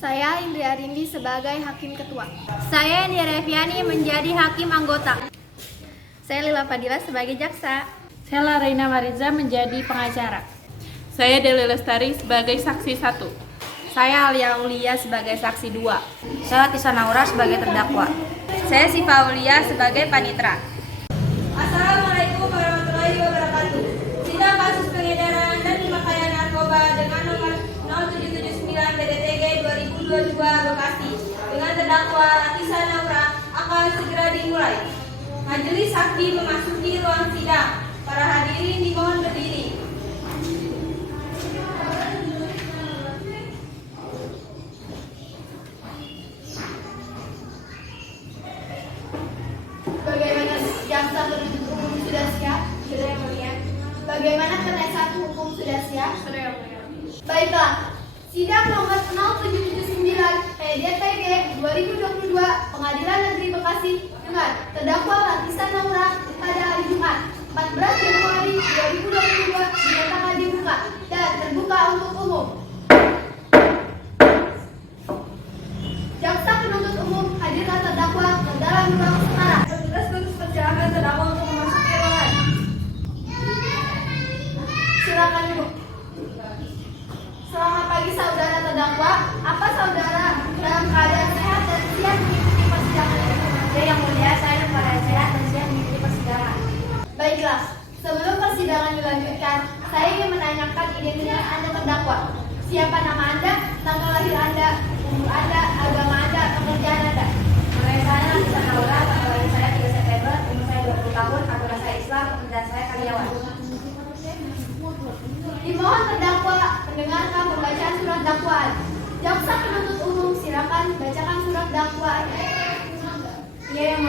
Saya Indri Arindi sebagai Hakim Ketua. Saya Indri Reviani menjadi Hakim Anggota. Saya Lila Fadila sebagai Jaksa. Saya Raina Mariza menjadi pengacara. Saya Deli Lestari sebagai saksi 1. Saya Alia Aulia sebagai saksi 2. Saya Tisa Naura sebagai terdakwa. Saya Siva Aulia sebagai panitera. Assalamualaikum warahmatullahi wabarakatuh. Sidang kasus pengedaran dan pemakaian narkoba dengan nomor 0779 PDTG 2022 Bekasi dengan terdakwa Tisa Naura akan segera dimulai. Majelis hakim memasuki ruang sidang. Para hadirin dimohon berdiri. Bagaimana jaksa penuntut umum sudah siap? Sudah, Yang Mulia. Bagaimana penasihat hukum sudah siap? Sudah, Yang Mulia. Baiklah, sidang nomor 0779 PDTG 2022 Pengadilan Negeri Bekasi dengan terdakwa Tisa Naura pada hari Jumat 14 Januari 2022 dinyatakan dibuka dan terbuka untuk umum. Jaksa penuntut umum hadirkan terdakwa ke dalam ruang sekarang. Petugas khusus persilakan terdakwa untuk memasuki ruangan. Silakan duduk. Selamat pagi saudara terdakwa. Apa saudara dalam keadaan sehat dan siap mengikuti persidangan ini? Ya, Yang Mulia, saya dalam keadaan sehat dan siap mengikuti persidangan. Baiklah, sebelum persidangan dilanjutkan, saya ingin menanyakan identitas Anda terdakwa. Siapa nama Anda, tanggal lahir Anda, umur Anda, agama Anda, pekerjaan Anda. Nama saya Tisa Naura, tanggal lahir saya 3 September, umur saya 20 tahun, agama saya Islam, pekerjaan saya karyawan. Dimohon terdakwa mendengarkan pembacaan surat dakwaan. Jaksa penuntut umum silakan bacakan surat dakwaan. Ya Yang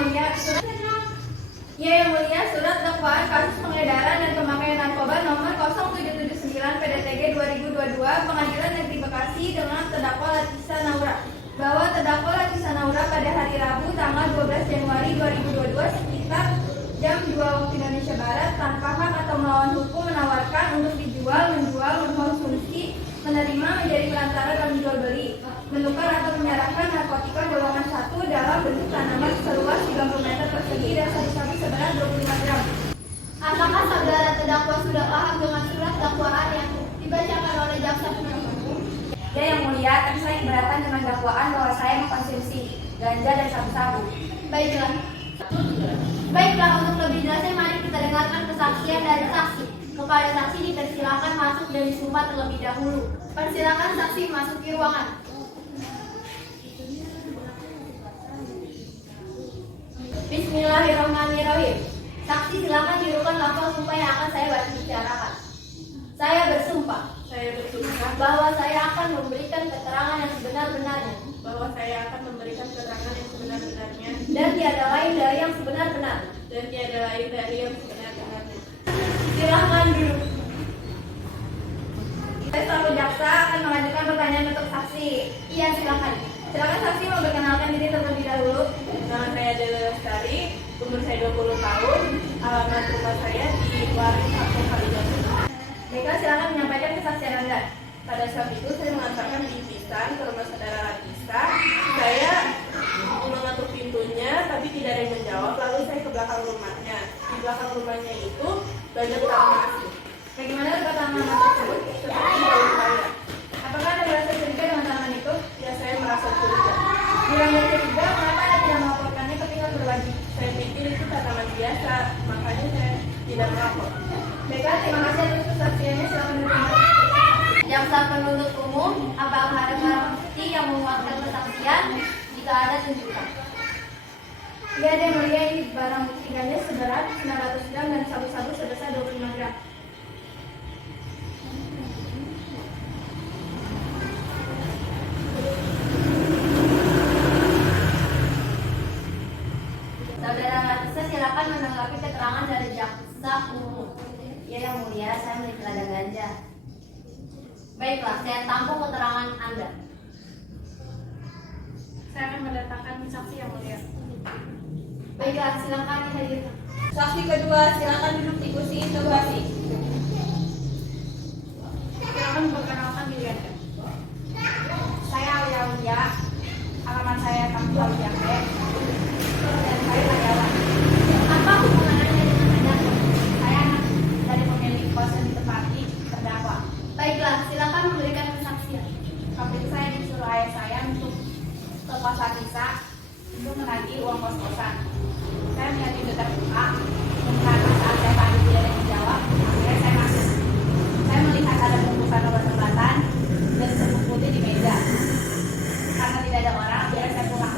Mulia, surat dakwaan kasus pengedaran dan pemakaian narkoba nomor 0779 PDTG 2022 Pengadilan Negeri Bekasi dengan terdakwa Tisa Naura bahwa terdakwa Tisa Naura pada hari Rabu tanggal 12 Januari 2022 sekitar jam 2 waktu Indonesia Barat tanpa hak atau melawan hukum menawarkan untuk dijual, menjual, mengkonsumsi, menerima, menjadi perantara dalam jual beli, menukar atau menyerahkan narkotika golongan 1 dalam bentuk tanaman seluas 30 meter persegi dan sabu-sabu seberat 25 gram. Apakah saudara terdakwa sudah paham dengan surat dakwaan yang dibacakan oleh jaksa penuntut umum? Ya, Yang Mulia, tapi saya keberatan dengan dakwaan bahwa saya mengkonsumsi ganja dan sabu-sabu. Baiklah, untuk lebih jelasnya mari kita dengarkan kesaksian dari saksi. Kepada saksi dipersilakan masuk dan disumpah terlebih dahulu. Persilakan saksi memasuki ruangan. Bismillahirrahmanirrahim. Saksi silakan tirukan lafal sumpah yang akan saya bicarakan. Saya bersumpah bahwa saya akan memberikan keterangan yang sebenar-benarnya dan tiada lain dari yang sebenar-benarnya. Silakan duduk. Saya selaku jaksa akan mengajukan pertanyaan untuk saksi. Iya, silakan. Silakan saksi memperkenalkan diri terlebih dahulu. Nama saya Deli Lestari, umur saya 20 tahun, alamat rumah saya di Waris Kampung Kalijodo. Baiklah, silakan menyampaikan kesaksian Anda. Pada saat itu saya mengantarkan bingkisan ke rumah saudara Latisa. Saya mengetuk pintunya, tapi tidak ada yang menjawab. Lalu saya ke belakang rumahnya. Di belakang rumahnya itu banyak tanaman asing. Bagaimana letak tanaman tersebut? Seperti di daun saya. Apakah Anda merasa curiga dengan tanaman itu? Ya, saya merasa curiga. Bila Anda curiga, mengapa Anda tidak melaporkannya ke pihak berwajib? Saya pikir itu tanaman biasa, makanya saya tidak melapor. Baiklah, terima kasih atas kesaksiannya. Silakan duduk. Jaksa penuntut umum, apakah ada barang bukti yang menguatkan kesaksian? Jika ada, tunjukkan. Ya, ada yang mulia, ini barang bukti ganja seberat 900 gram dan sabu-sabu sebesar 25 gram. Saudara Latisa silakan menanggapi keterangan dari jaksa umum. Ya, Yang Mulia, saya memiliki ladang ganja. Baiklah, saya tampung keterangan Anda. Saya akan mendatangkan saksi, Yang Mulia. Baiklah, silakan dihadirkan. Saksi kedua, silakan duduk di kursi interogasi. Silakan memperkenalkan diri Anda. Saya Aulia selalu diambil dan saya karyawan. Apa hubungannya dengan terdakwa? Saya anak dari pemilik kos yang ditempati terdakwa. Baiklah, silakan memberikan kesaksian. Waktu itu saya disuruh ayah saya untuk ke kos Latisa untuk menagih uang kos-kosan. Saya melihat pintu terbuka, dan karena saat saya panggil tidak ada yang menjawab, akhirnya saya masuk. Saya melihat ada bungkusan obat-obatan dan serbuk putih di meja. Karena tidak ada orang, akhirnya saya pulang.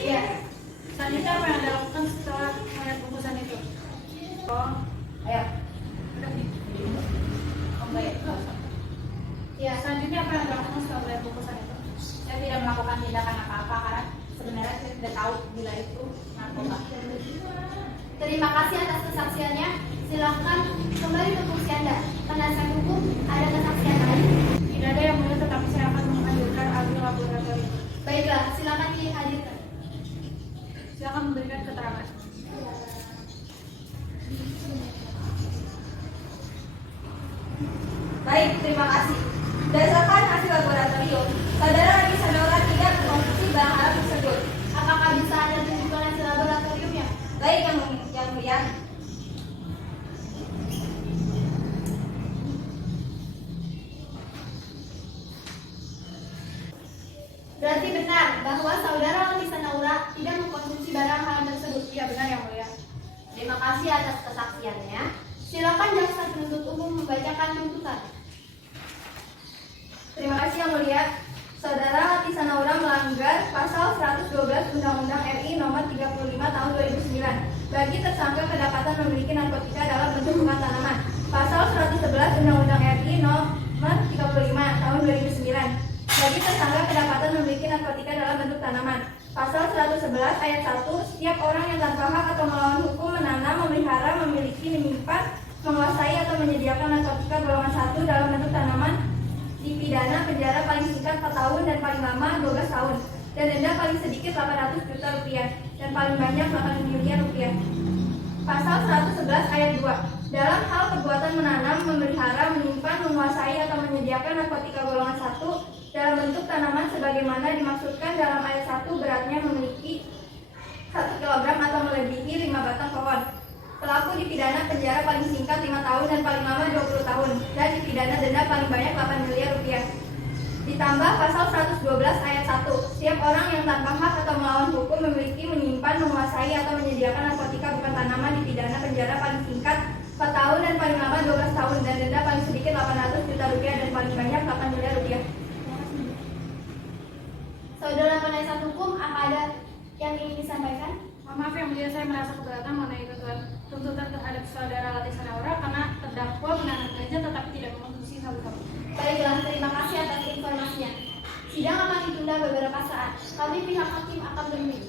Iya. Selanjutnya apa yang Anda lakukan setelah melihat bungkusan itu? Oh, Ayo, udah. enggak ya? Ya, selanjutnya apa yang Anda lakukan setelah melihat bungkusan itu? Saya tidak melakukan tindakan apa-apa karena sebenarnya saya tidak tahu bila itu narkoba. Terima kasih atas kesaksiannya. Silakan kembali ke kursi Anda. Penasihat hukum, ada kesaksian lain? Tidak ada yang mulia, tetapi saya akan menghadirkan ahli laboratorium. Baiklah, silakan dihadirkan. Silakan memberikan keterangan. Baik, terima kasih. Berdasarkan hasil laboratorium, saudara Latisa Naura tidak mengkonsumsi barang haram tersebut. Apakah bisa Anda tunjukkan hasil laboratoriumnya? Baik, yang mulia. Berarti benar bahwa saudara Latisa Naura tidak mengkonsumsi barang haram tersebut. Iya, benar yang mulia. Terima kasih atas kesaksiannya. Silakan jaksa penuntut umum membacakan tuntutan. Terima kasih yang mulia. Saudara Latisa Naura melanggar pasal 112 Undang-Undang RI nomor 35 tahun 2009 bagi tersangka kedapatan memiliki narkotika dalam bentuk bukan tanaman. Pasal 111 Undang-Undang RI nomor 35 tahun 2009 bagi tersangka kedapatan memiliki narkotika dalam bentuk tanaman. Pasal 111 ayat 1, setiap orang yang tanpa hak atau melawan hukum menanam, memelihara, memiliki, menyimpan, menguasai atau menyediakan narkotika golongan 1 dalam bentuk tanaman dipidana penjara paling singkat 4 tahun dan paling lama 12 tahun dan denda paling sedikit 800 juta rupiah dan paling banyak 8 miliar rupiah. Pasal 111 ayat 2, dalam hal perbuatan menanam, memelihara, menyimpan, menguasai atau menyediakan narkotika golongan 1 dalam bentuk tanaman sebagaimana dimaksudkan dalam ayat 1, beratnya memiliki 1 kg atau melebihi 5 batang pohon. Pelaku dipidana penjara paling singkat 5 tahun dan paling lama 20 tahun dan dipidana denda paling banyak 8 miliar rupiah. Ditambah pasal 112 ayat 1, setiap orang yang tanpa hak atau melawan hukum memiliki, menyimpan, menguasai atau menyediakan narkotika bukan tanaman dipidana penjara paling singkat 4 tahun dan paling lama 12 tahun dan denda paling sedikit 800 juta rupiah dan paling banyak 8 miliar rupiah. Saudara penasihat hukum, apa ada yang ingin disampaikan? Maaf yang mulia, saya merasa keberatan mengenai tuntutan terhadap saudara Latisa Naura karena terdakwa menanam ganja tetapi tidak mengkonsumsi sabu-sabu. Baiklah, terima kasih atas informasinya. Sidang akan ditunda beberapa saat. Kami pihak hakim akan berunding.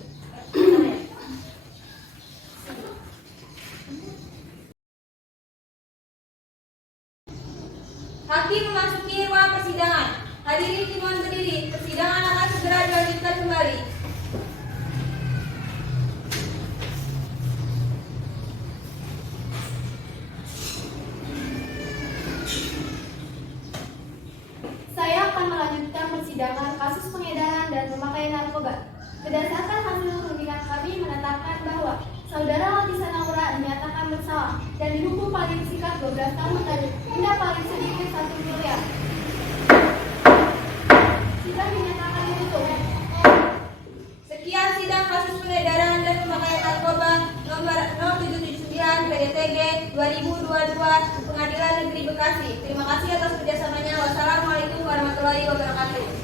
Hakim memasuki ruang persidangan. Hadirin dimohon berdiri. Persidangan akan segera dilanjutkan kembali. Saya akan melanjutkan persidangan kasus pengedaran dan pemakaian narkoba. Berdasarkan hasil penyidikan kami menetapkan bahwa saudara Latisa Naura dinyatakan bersalah dan dihukum paling singkat 12 tahun dan denda paling sedikit 1 miliar. Sidang dinyatakan ditutup. Sekian sidang kasus pengedaran dan pemakaian narkoba nomor 0779 PDTG 2022 Pengadilan Negeri Bekasi. Terima kasih atas kerjasamanya. Wassalamualaikum warahmatullahi wabarakatuh.